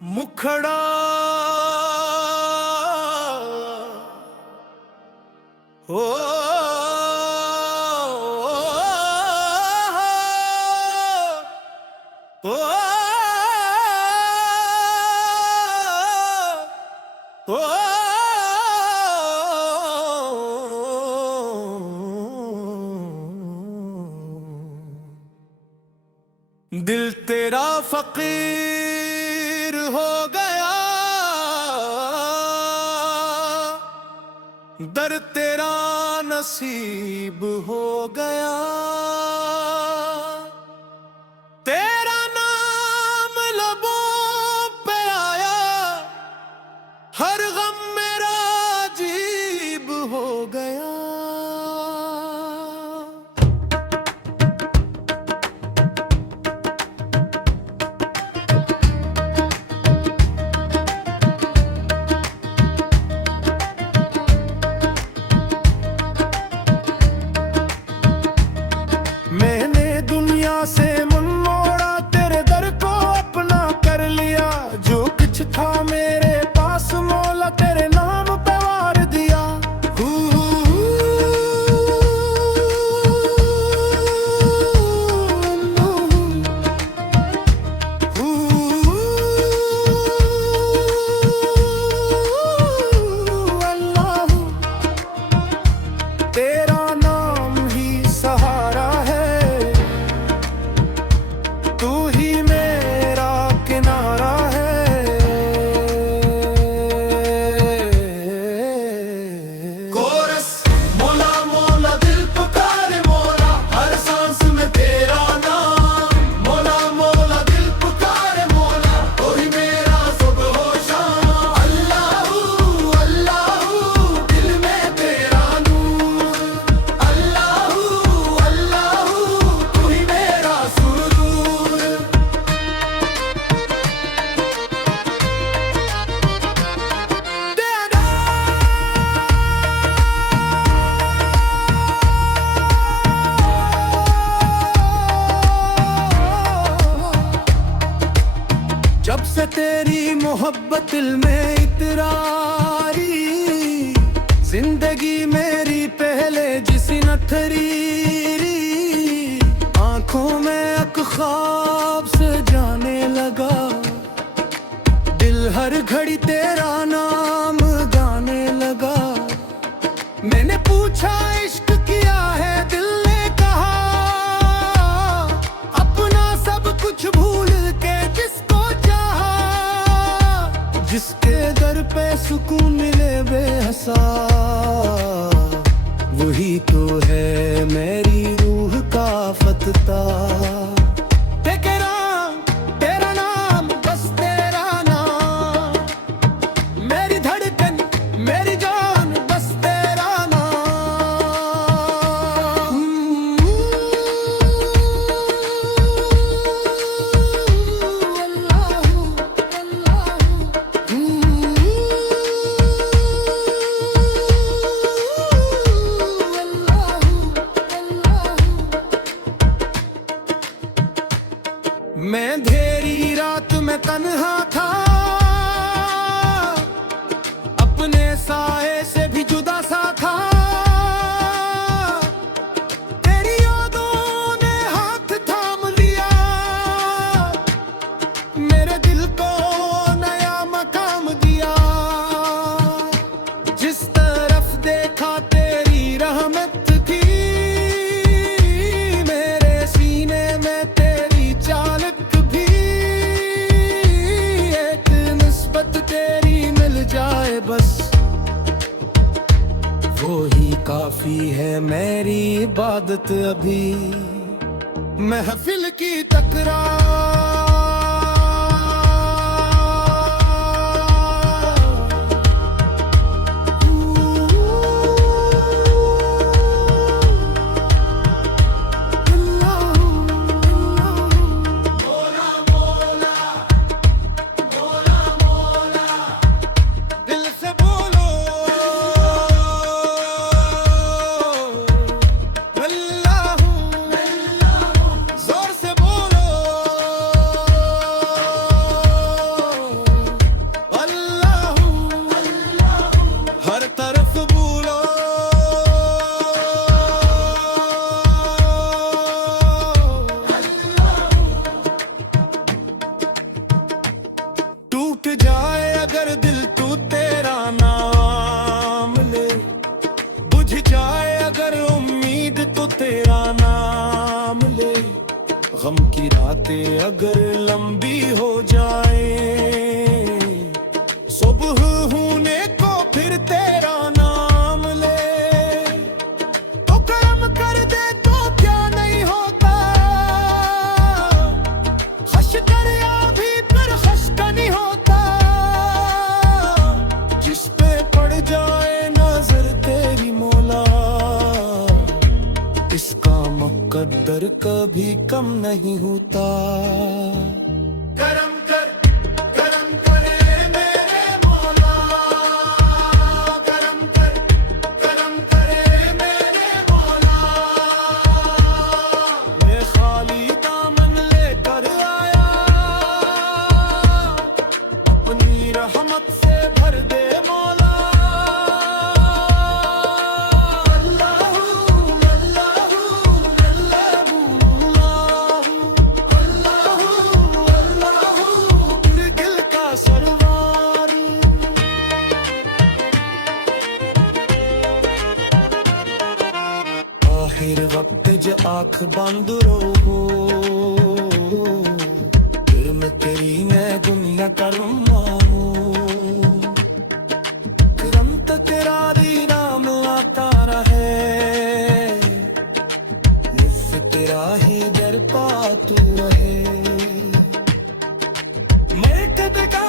मुखड़ा हो ओ ओ दिल तेरा फकीर हो गया, दर तेरा नसीब हो गया। तेरा नाम लबों पे आया, हर गम मेरा अजीब हो गया। मैंने दुनिया से मन मोड़ा, तेरे दर को अपना कर लिया। जो कुछ था मेरे पास मौला, तेरे नाम पे वार दिया। अल्लाह तेरा नाम ही सहारा है, तू ही मेरा किनारा है। कोरस मोला मोला दिल पुकारे मोला, हर सांस में तेरा नाम। मोला मोला दिल पुकारे मोला, तू ही मेरा सुबह हो शाम। अल्लाहू अल्लाहू दिल में तेरा नूर। अल्लाहू अल्लाहू तू ही मेरा सुरूर। जब से तेरी मोहब्बत दिल में इतरारी, जिंदगी मेरी पहले जिसी नथरी। आंखों में एक ख्वाब से जाने लगा, दिल हर घड़ी तेरा नाम गाने लगा। मैंने पूछा इश्क किया है, दिल ने कहा अपना सब कुछ भूल के जिसको चाहा। जिसके दर पे सुकून मिले बेहसा, वही तो है मेरी रूह का फतता। तेरा नाम बस तेरा नाम, मेरी धड़कन मेरी जान बस तेरा नाम। अल्लाहू मैं अंधेरी रात में तन्हा था, अपने साए से भी जुदा सा था। तेरी यादों ने हाथ थाम लिया, मेरे दिल को नया मकाम दिया। जिस तरफ देखा तेरी रहमत थी, मेरे सीने में तेरी चालक भी। एक निस्बत तेरी मिल जाए बस, वो ही काफी है मेरी इबादत अभी। महफिल की तकरार दिल से बोलो अल्लाहू, जोर से बोलो अगर लंबी हो जाए सुबह होने को फिर तेरा नाम ले तो कर्म कर दे तो क्या नहीं होता हश कर या भी पर हश का नहीं होता जिस पे पड़ जाए नजर तेरी मौला इसका मुकद्दर कभी कम नहीं होता करम करे मेरे मौला करम करे मेरे मौला मैं खाली दामन लेकर आया अपनी रहमत से भर दे मौला आखिर वक्त ज आँख बंद रहो फिर मैं तेरी मैं दुनिया करूँ तुरंत तेरा नाम आता रहे मुझसे तेरा ही दर पातू रहे मैं कद का